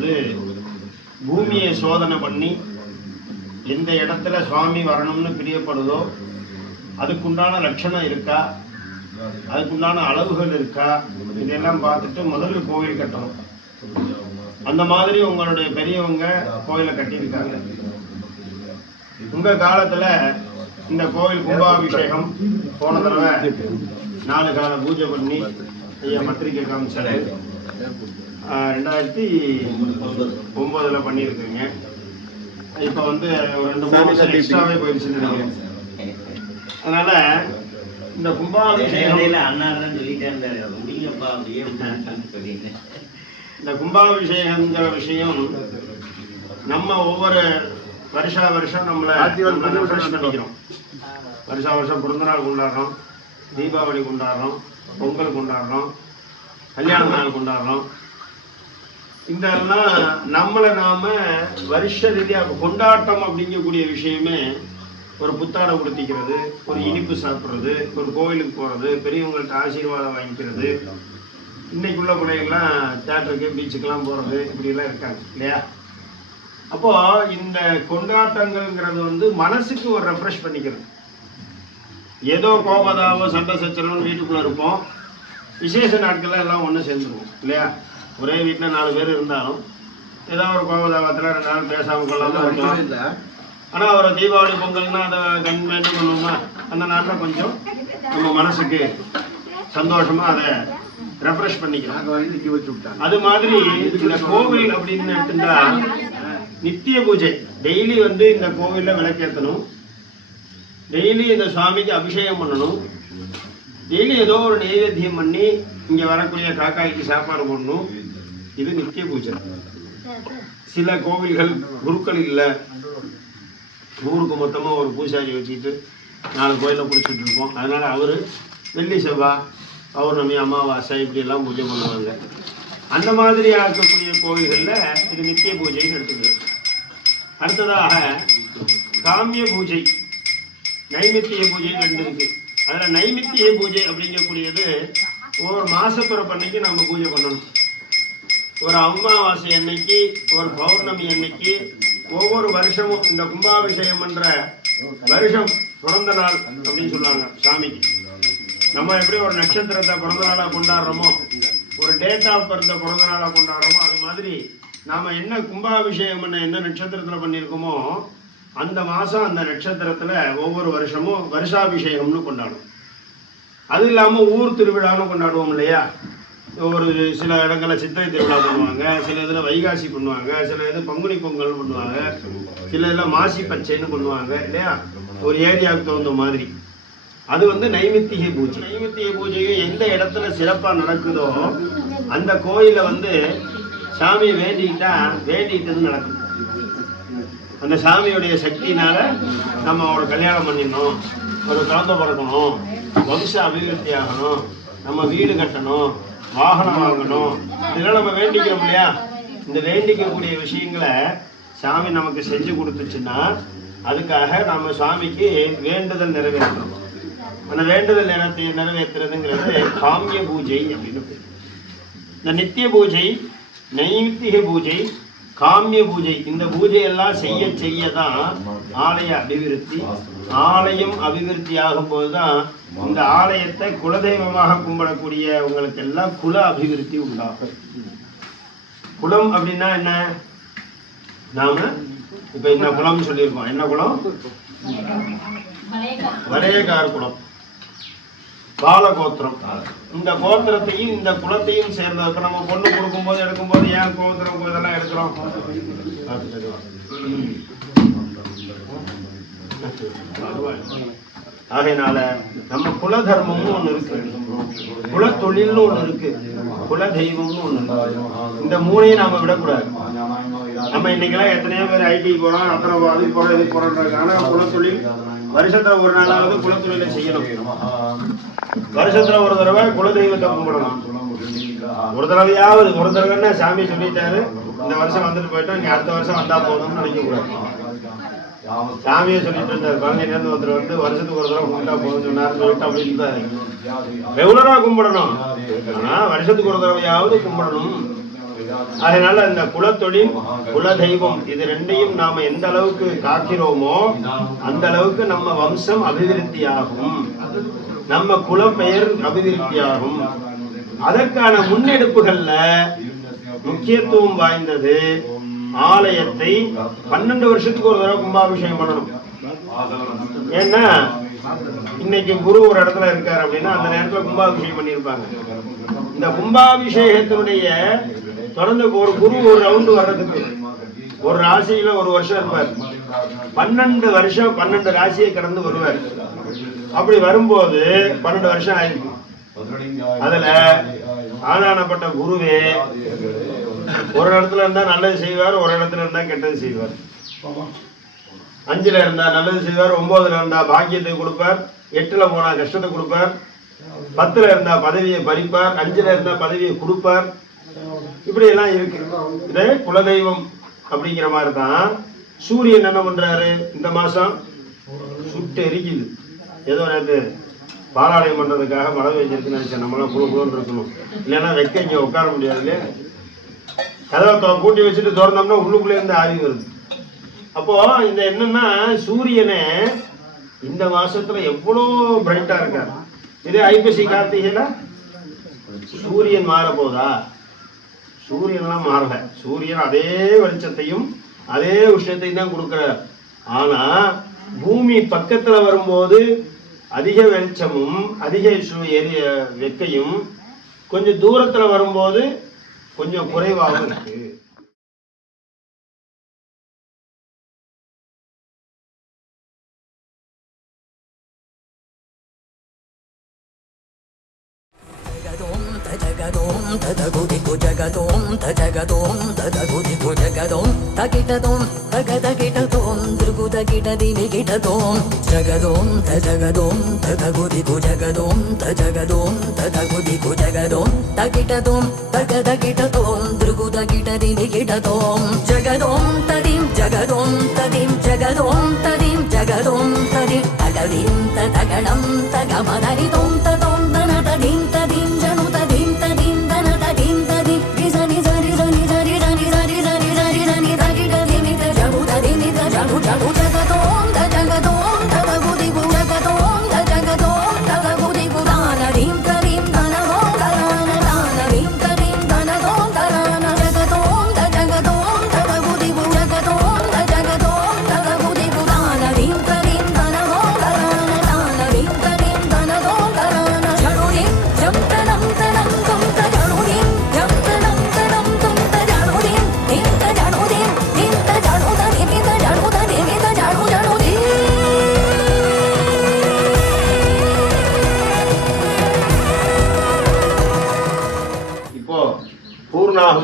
பண்றதுங்கிறது பூமியை சோதனை பண்ணி எந்த இடத்துல சுவாமி வரணும்னு பிரியப்படுதோ அதுக்குண்டான லட்சணம் இருக்கா? அதுக்குண்டான அளவுகள் இருக்கா? இதெல்லாம் பார்த்துட்டு முதல்ல கோவில் கட்டணும். அந்த மாதிரி உங்களுடைய பெரியவங்க கோயிலை கட்டியிருக்காங்க. உங்க காலத்துல இந்த கோவில் கும்பாபிஷேகம் போன தடவை நாலு கால பூஜை பண்ணி ஐயா பத்திரிக்கை காமிச்சாரு. ரெண்டாயிரத்தி ஒன்பதுல பண்ணியிருக்கீங்க. இப்போ வந்து ஒரு ரெண்டு மூணு வருஷம் எக்ஸ்ட்ராவே போயிடுச்சுன்னு அதனால இந்த கும்பாபிஷேகம் இடையில அண்ணா தான் சொல்லிட்டே இருந்தாரு. முடியப்பா அப்படியே அப்படின்னு இந்த கும்பாபிஷேகங்கிற விஷயம் நம்ம ஒவ்வொரு வருஷா வருஷம் நம்மளை ரெஃப்ரெஷ் பண்ணிக்கிறோம். வருஷா வருஷம் பிறந்தநாள் கொண்டாடுறோம் தீபாவளி கொண்டாடுறோம் பொங்கல் கொண்டாடுறோம் கல்யாண நாள் கொண்டாடுறோம் இந்த எல்லாம் நம்மளை நாம வருஷ ரீதியாக கொண்டாட்டம் அப்படிங்கக்கூடிய விஷயமே ஒரு புத்தாடை உடுத்திக்கிறது ஒரு இனிப்பு சாப்பிட்றது ஒரு கோவிலுக்கு போகிறது பெரியவங்கள்ட்ட ஆசீர்வாதம் வாங்கிக்கிறது. இன்னைக்குள்ள பிள்ளைங்கள்லாம் தேட்டருக்கு பீச்சுக்கெல்லாம் போகிறது இப்படிலாம் இருக்காங்க இல்லையா? அப்போ இந்த கொண்டாட்டங்கள்ங்கிறது வந்து மனசுக்கு ஒரு ரெஃப்ரெஷ் பண்ணிக்கிறது. ஏதோ கோபதாவோ சண்டை சச்சரவும் வீட்டுக்குள்ள இருப்போம். விசேஷ நாட்கள்ல எல்லாம் ஒன்று சேர்ந்துருவோம் இல்லையா? ஒரே வீட்டில் நாலு பேர் இருந்தாலும் ஏதோ ஒரு கோபதாபத்தில் ரெண்டு நாள் பேசாமல் கொள்ளாமல் இருக்கலாம். ஆனால் ஒரு தீபாவளி பொங்கல்னா அதை கண்மேட்டு பண்ணுவோமா அந்த நாட்டில் கொஞ்சம் நம்ம மனசுக்கு சந்தோஷமா அதை ரெஃப்ரெஷ் பண்ணிக்கலாம். அது மாதிரி இந்த கோவில் அப்படின்னு எடுத்துட்டா நித்திய பூஜை. டெய்லி வந்து இந்த கோவில்ல விளக்கேற்றணும் டெய்லி இந்த சுவாமிக்கு அபிஷேகம் பண்ணணும். டெய்லி ஏதோ ஒரு நைவேத்தியம் பண்ணி இங்கே வரக்கூடிய காக்காய்க்கு சாப்பாடு போடணும். இது நித்திய பூஜை. சில கோவில்கள் குருக்கள் இல்லை. ஊருக்கு மொத்தமாக ஒரு பூசாரி வச்சுக்கிட்டு நாலு கோயிலை பிடிச்சிட்டு இருப்போம். அதனால் அவர் வெள்ளி செவ்வாய் பௌர்ணமி அமாவாசை இப்படியெல்லாம் பூஜை பண்ணுவாங்க. அந்த மாதிரி ஆக்கக்கூடிய கோவில்களில் இது நித்திய பூஜைன்னு எடுத்துக்கிறது அடுத்ததாக காமிய பூஜை. நைமித்திய பூஜை ரெண்டு இருக்குது அதில் நைமித்திய பூஜை அப்படிங்கக்கூடியது ஒவ்வொரு மாசப்பிறப்பு அன்னைக்கு நம்ம பூஜை பண்ணணும். ஒரு அமாவாசை அன்னைக்கு ஒரு பௌர்ணமி அன்னைக்கு ஒவ்வொரு வருஷமும் இந்த கும்பாபிஷேகம் என்ற வருஷம் பிறந்த நாள் அப்படின்னு சொல்லுவாங்க சாமிக்கு. நம்ம எப்படி ஒரு நட்சத்திரத்தை பிறந்த நாளாக கொண்டாடுறோமோ ஒரு டேட் ஆஃப் பர்த்த பிறந்த நாளாக கொண்டாடுறோமோ அது மாதிரி நாம் என்ன கும்பாபிஷேகம் பண்ண என்ன நட்சத்திரத்தில் பண்ணியிருக்கோமோ அந்த மாதம் அந்த நட்சத்திரத்தில் ஒவ்வொரு வருஷமும் வருஷாபிஷேகம்னு கொண்டாடும் அது இல்லாமல் ஊர் திருவிழான்னு கொண்டாடுவோம் இல்லையா? ஒரு சில இடங்களில் சித்திரை திருவிழா பண்ணுவாங்க சில இதில் வைகாசி பண்ணுவாங்க சில இது பங்குனி பொங்கல் பண்ணுவாங்க சில இதில் மாசி பச்சைன்னு பண்ணுவாங்க இல்லையா? ஒரு ஏரியாவுக்கு தகுந்த மாதிரி. அது வந்து நைமித்திகை பூஜை. நைமித்திகை பூஜையும் எந்த இடத்துல சிறப்பாக நடக்குதோ அந்த கோயிலில் வந்து சாமி வேண்டிக்கிட்டா வேண்டிக்கிட்டது நடக்கும். அந்த சாமியுடைய சக்தினால நம்ம அவளை கல்யாணம் பண்ணிடணும். ஒரு குழந்தை பிறக்கணும். வம்ச அபிவிருத்தி ஆகணும். நம்ம வீடு கட்டணும். வாகனம் வாங்கணும். இதெல்லாம் நம்ம வேண்டிக்கிறோம் இல்லையா? இந்த வேண்டிக்கக்கூடிய விஷயங்களை சாமி நமக்கு செஞ்சு கொடுத்துச்சுன்னா அதுக்காக நம்ம சாமிக்கு வேண்டுதல் நிறைவேற்றணும். அந்த வேண்டுதல் நேரத்தை நிறைவேற்றுறதுங்கிறது காமிய பூஜை அப்படின்னு இந்த நித்திய பூஜை நைமித்திக பூஜை காமிய பூஜை. இந்த பூஜையெல்லாம் செய்ய செய்ய தான் ஆலய அபிவிருத்தி ஆலயம் அபிவிருத்தி ஆகும்போது தான் இந்த ஆலயத்தை குலதெய்வமாக கும்பிடக்கூடிய உங்களுக்கு எல்லாம் குல அபிவிருத்தி உண்டாகும். குலம் அப்படின்னா என்ன? நாம இப்ப என்ன குலம்னு சொல்லியிருக்கோம். என்ன குலம்? வரையகார் குலம். பாலகோத்திரம். இந்த கோத்திரத்தையும் இந்த குலத்தையும் சேர்ந்ததுக்கு நம்ம பொண்ணு கொடுக்கும்போது எடுக்கும்போது ஏன் கோத்திரம் இதெல்லாம் எடுக்கிறோம்? அதனால நம்ம குல தர்மம்னு ஒண்ணு இருக்கு. குல தொழில்னு ஒண்ணு இருக்கு. குல தெய்வம்னு ஒண்ணு இருக்கு. இந்த மூணையும் நாம விடக்கூடாது. நம்ம இன்னைக்கெல்லாம் எத்தனையோ பேர் ஐடி போறோம் அத்தனை அது போறோம் இது போறோம் ஆனா குலத்தொழில் வருஷத்துல ஒரு நாளாவது குலத்தொழில செய்யணும். வருஷத்துல ஒரு தடவை குலதெய்வத்தை கும்பிடணும். ஒரு தடவையாவது ஒரு தடவைன்னா சாமி சொல்லிட்டாரு. இந்த வருஷம் வந்துட்டு போயிட்டோம் நீ அடுத்த வருஷம் வந்தா போதும்னு நினைக்க கூடாது சாமியை சொல்லிட்டு இருந்தார். பழனிலேருந்து ஒருத்தர் வந்து வருஷத்துக்கு ஒரு தடவை கும்பிட்டா போதும் சொன்னார் சொல்லிட்டு அப்படி இருந்தாரு. ரெகுலரா கும்பிடணும். ஆனா வருஷத்துக்கு ஒரு தடவையாவது கும்பிடணும். அதனால இந்த குலத்தொழில் குல தெய்வம் இது ரெண்டையும் நாம எந்த அளவுக்கு காக்கிறோமோ அந்த அளவுக்கு நம்ம வம்சம் அபிவிருத்தியாகும். நம்ம குல பெயர் அபிவிருத்தியாகும். அதற்கான முன்னெடுப்புகள்ல முக்கியத்துவம் வாய்ந்தது ஆலயத்தை பன்னெண்டு வருஷத்துக்கு ஒரு தடவை கும்பாபிஷேகம் பண்ணணும். ஏன்னா இன்னைக்கு குரு ஒரு இடத்துல இருக்காரு அப்படின்னா அந்த நேரத்துல கும்பாபிஷேகம் பண்ணியிருப்பாங்க. இந்த கும்பாபிஷேகத்தினுடைய தொடர்ந்து ஒரு குரு ஒரு ரவுண்டு வர்றதுக்கு ஒரு ராசியில ஒரு வருஷம் இருப்பார். பன்னெண்டு வருஷம் பன்னெண்டு ராசியை கடந்து வருவார். அப்படி வரும்போது பன்னெண்டு வருஷம் ஆயிருக்கு. அதுல ஆதானப்பட்ட குருவே ஒரு இடத்துல இருந்தா நல்லது செய்வார் ஒரு இடத்துல இருந்தா கெட்டது செய்வார். அஞ்சுல இருந்தா நல்லது செய்வார் ஒன்பதுல இருந்தா பாக்கியத்தை கொடுப்பார் எட்டுல போனா கஷ்டத்தை கொடுப்பார் பத்துல இருந்தா பதவியை பறிப்பார் அஞ்சுல இருந்தா பதவியை கொடுப்பார் இப்படி எல்லாம் இருக்கு இது குலதெய்வம் அப்படிங்கிற மாதிரி தான் சூரியன் என்ன பண்றாரு? இந்த மாசம் சுட்டு எரிக்குது. ஏதோ நேற்று பாலாலயம் பண்றதுக்காக மழை பெஞ்சிருக்குன்னு நினைச்சேன். நம்மளாம் குழு குழுன்னு இருக்கணும். இல்லைன்னா வைக்க இங்க உட்கார முடியாது இல்லையா? கதவை தொ- பூட்டி வச்சுட்டு திறந்தோம்னா உள்ளுக்குள்ளே இருந்து ஆவி வருது. அப்போ இந்த என்னன்னா சூரியனே இந்த மாசத்துல எவ்வளோ பிரைட்டா இருக்கார். இதே ஐப்பசி கார்த்திகையில சூரியன் மாற போதா சூரியன்லாம் மாறல. சூரியன் அதே வெளிச்சத்தையும் அதே விஷயத்தையும் தான் கொடுக்குறார். ஆனா பூமி பக்கத்துல வரும்போது அதிக வெளிச்சமும் அதிக எரிய வெக்கையும் கொஞ்சம் தூரத்துல வரும்போது கொஞ்சம் குறைவாக இருக்கு. ஜகதோம் தஜகதோம் ததகுதிக்கு జగదోం దగదిగు జగదోం తగిటదోం తగదగిటదోం దృగు దగిటదిమిగిటదోం జగదోం త జగదోం తగగుదిగు జగదోం త జగదోం తగగుదిగు జగదోం తగిటదోం తగదగిటదోం దృగు దగిటదిమిగిటదోం జగదోం తదిం జగదోం తదిం జగదోం తదిం జగదోం తదిం తగదిం తగణం తగమదరిదోం త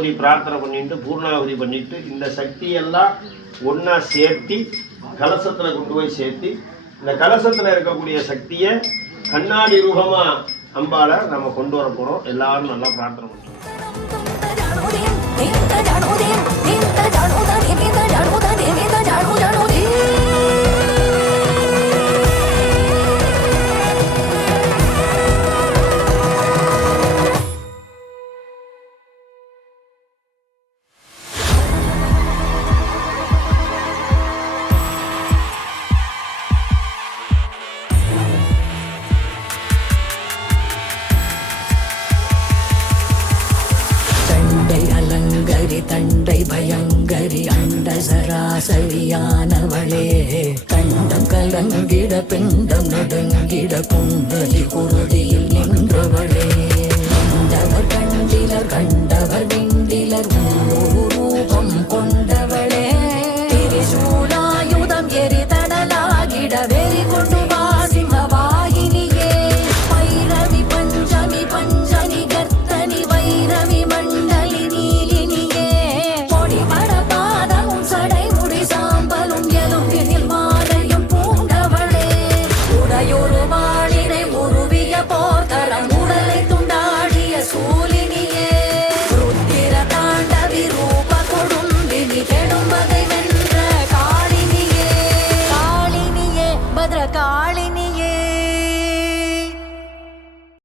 பூர்ணாகுதி பிரார்த்தனை பண்ணிட்டு பூர்ணாகுதி பண்ணிட்டு இந்த சக்தியெல்லாம் ஒன்றா சேர்த்து கலசத்துல கொண்டு போய் சேர்த்து இந்த கலசத்துல இருக்கக்கூடிய சக்தியை கண்ணாடி ரூபமா அம்பால நம்ம கொண்டு வர போகிறோம் எல்லாரும் நல்லா பிரார்த்தனை பண்ணுறோம் தண்டை தண்டை பயங்கரி அண்ட சராசரியானவளே கண்டம் கலங்கிட பிண்டம் நடுங்கிட குண்டலி குருதியில் நின்றவளே. கண்டவர் கண்டிலர் கண்டவர் விண்டிலர் உள்ளூர்